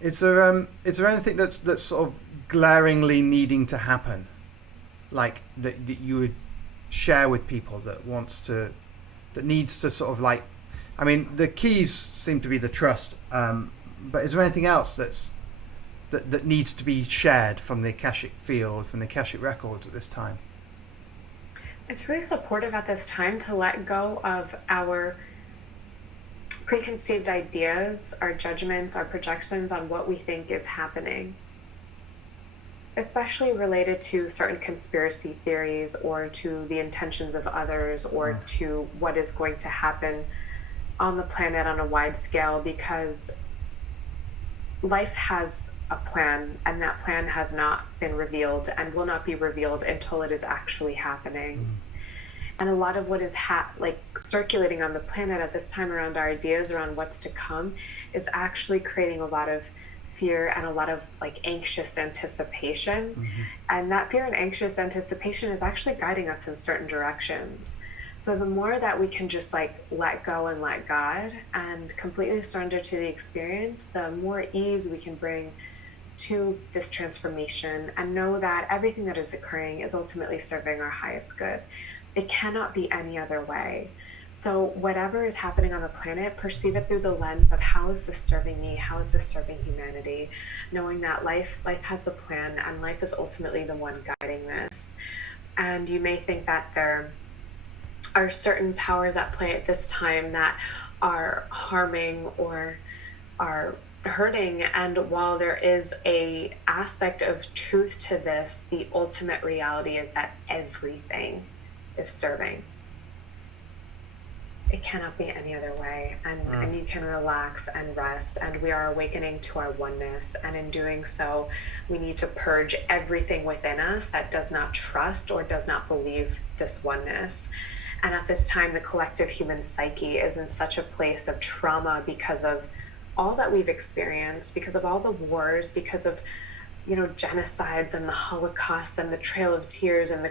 Is there anything that's sort of glaringly needing to happen, like that you would share with people that needs to sort of like, I mean, the keys seem to be the trust, but is there anything else that needs to be shared from the Akashic field, from the Akashic Records at this time? It's really supportive at this time to let go of our preconceived ideas, our judgments, our projections on what we think is happening, especially related to certain conspiracy theories or to the intentions of others or to what is going to happen on the planet on a wide scale, because life has a plan, and that plan has not been revealed and will not be revealed until it is actually happening. And a lot of what is circulating on the planet at this time around our ideas around what's to come is actually creating a lot of fear and a lot of like anxious anticipation. And that fear and anxious anticipation is actually guiding us in certain directions. So the more that we can just like let go and let God and completely surrender to the experience, the more ease we can bring to this transformation and know that everything that is occurring is ultimately serving our highest good. It cannot be any other way. So whatever is happening on the planet, perceive it through the lens of how is this serving me? How is this serving humanity? Knowing that life has a plan, and life is ultimately the one guiding this. And you may think that there are certain powers at play at this time that are harming or are hurting, and while there is a aspect of truth to this, the ultimate reality is that everything is serving. It cannot be any other way, and you can relax and rest, and we are awakening to our oneness, and in doing so we need to purge everything within us that does not trust or does not believe this oneness. And at this time, the collective human psyche is in such a place of trauma because of all that we've experienced, because of all the wars, because of genocides and the Holocaust and the Trail of Tears and the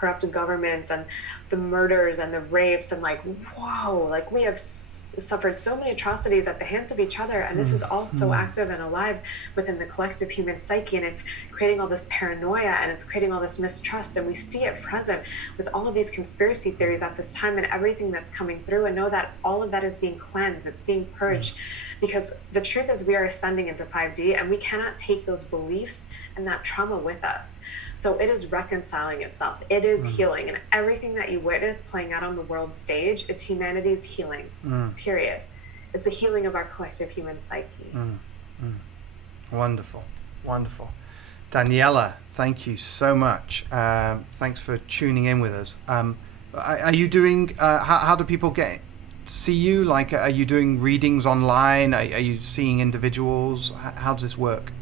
corrupt governments and the murders and the rapes, and like, whoa, like we have suffered so many atrocities at the hands of each other, and this is all so active and alive within the collective human psyche, and it's creating all this paranoia, and it's creating all this mistrust, and we see it present with all of these conspiracy theories at this time and everything that's coming through, and know that all of that is being cleansed, it's being purged, because the truth is we are ascending into 5D, and we cannot take those beliefs and that trauma with us. So it is reconciling itself, it is healing, and everything that you witness playing out on the world stage is humanity's healing, period. It's the healing of our collective human psyche. Wonderful, wonderful. Daniela, thank you so much. Thanks for tuning in with us. Are you doing, how do people see you? Like, are you doing readings online? Are you seeing individuals? How does this work?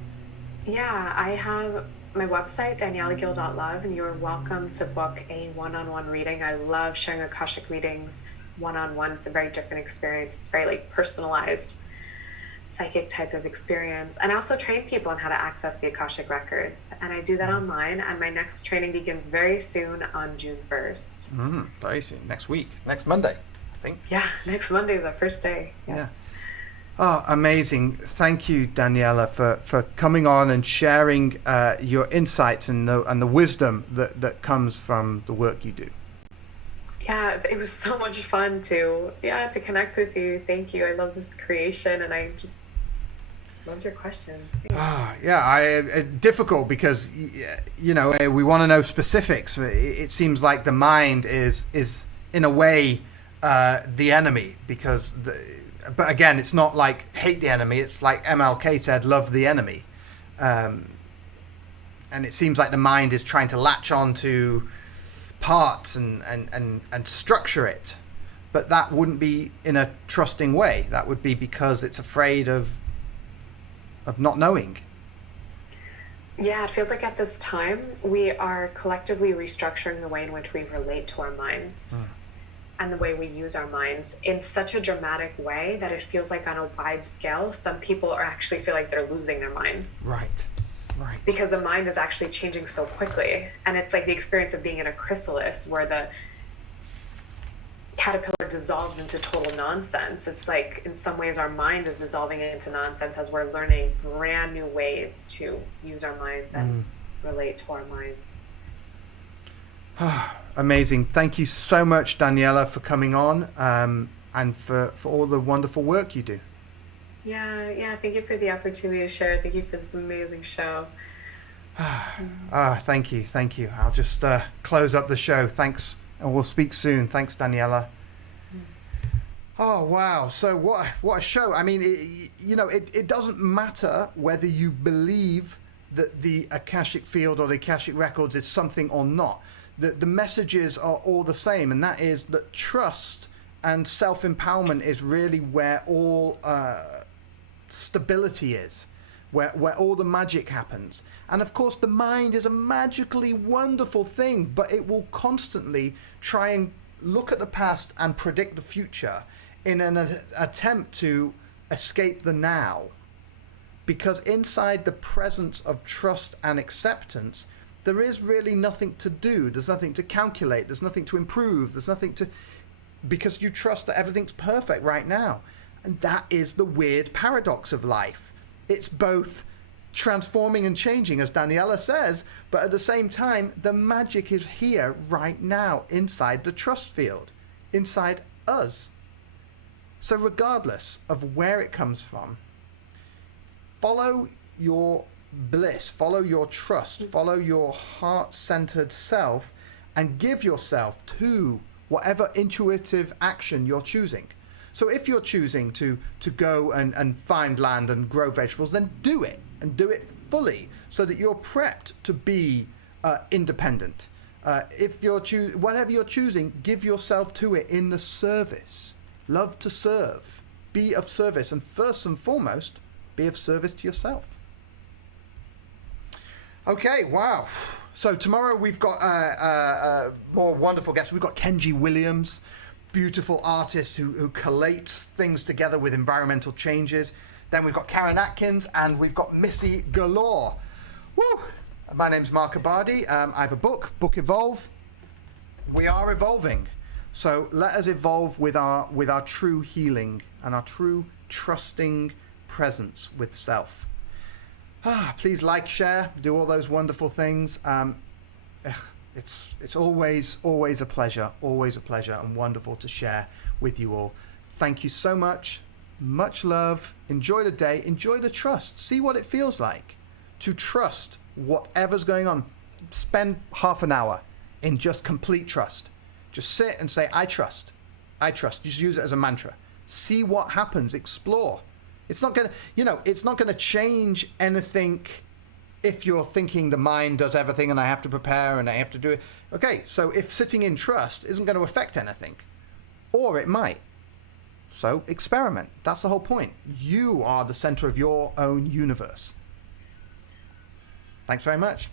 Yeah, I have my website, danielagil.love, and you're welcome to book a one-on-one reading. I love sharing Akashic readings one-on-one. It's a very different experience. It's very like personalized psychic type of experience. And I also train people on how to access the Akashic Records, and I do that online, and my next training begins very soon on June 1st. Very soon, next week, next Monday, I think. Yeah, next Monday is our first day. Yes. Yeah. Oh, amazing. Thank you, Daniela, for coming on and sharing your insights and the wisdom that comes from the work you do. Yeah, it was so much fun to connect with you. Thank you. I love this creation, and I just loved your questions. Difficult because, we want to know specifics. It seems like the mind is in a way the enemy, because but again, it's not like hate the enemy. It's like MLK said, love the enemy. And it seems like the mind is trying to latch on to parts and structure it. But that wouldn't be in a trusting way. That would be because it's afraid of not knowing. Yeah, it feels like at this time, we are collectively restructuring the way in which we relate to our minds. And the way we use our minds in such a dramatic way that it feels like on a wide scale, some people actually feel like they're losing their minds. Right. Because the mind is actually changing so quickly. And it's like the experience of being in a chrysalis where the caterpillar dissolves into total nonsense. It's like, in some ways, our mind is dissolving into nonsense as we're learning brand new ways to use our minds and relate to our minds. Amazing. Thank you so much, Daniela, for coming on and for all the wonderful work you do. Yeah. Thank you for the opportunity to share. Thank you for this amazing show. Thank you. I'll just close up the show. Thanks, and we'll speak soon. Thanks, Daniela. Oh, wow. So what a show. I mean, it doesn't matter whether you believe that the Akashic field or the Akashic Records is something or not. The messages are all the same, and that is that trust and self-empowerment is really where all stability is, where all the magic happens. And of course, the mind is a magically wonderful thing, but it will constantly try and look at the past and predict the future in an attempt to escape the now. Because inside the presence of trust and acceptance, there is really nothing to do. There's nothing to calculate. There's nothing to improve. There's nothing to... Because you trust that everything's perfect right now. And that is the weird paradox of life. It's both transforming and changing, as Daniela says, but at the same time, the magic is here right now inside the trust field, inside us. So regardless of where it comes from, follow your bliss, follow your trust, follow your heart-centered self, and give yourself to whatever intuitive action you're choosing. So if you're choosing to go and find land and grow vegetables, then do it, and do it fully so that you're prepped to be independent. If you're whatever you're choosing, give yourself to it in the service. Love to serve. Be of service, and first and foremost, be of service to yourself. Okay, wow. So tomorrow we've got more wonderful guests. We've got Kenji Williams, beautiful artist who collates things together with environmental changes. Then we've got Karen Atkins, and we've got Missy Galore. Woo! My name's Markabadi. I have a book Evolve. we are evolving. So let us evolve with our true healing and our true trusting presence with self. Please like, share, do all those wonderful things. It's always a pleasure, and wonderful to share with you all. Thank you so much. Much love. Enjoy the day. Enjoy the trust. See what it feels like to trust whatever's going on. Spend half an hour in just complete trust. Just sit and say, I trust. I trust. Just use it as a mantra. See what happens. Explore. It's not gonna change anything if you're thinking the mind does everything and I have to prepare and I have to do it. Okay, so if sitting in trust isn't going to affect anything, or it might. So experiment. That's the whole point. You are the center of your own universe. Thanks very much.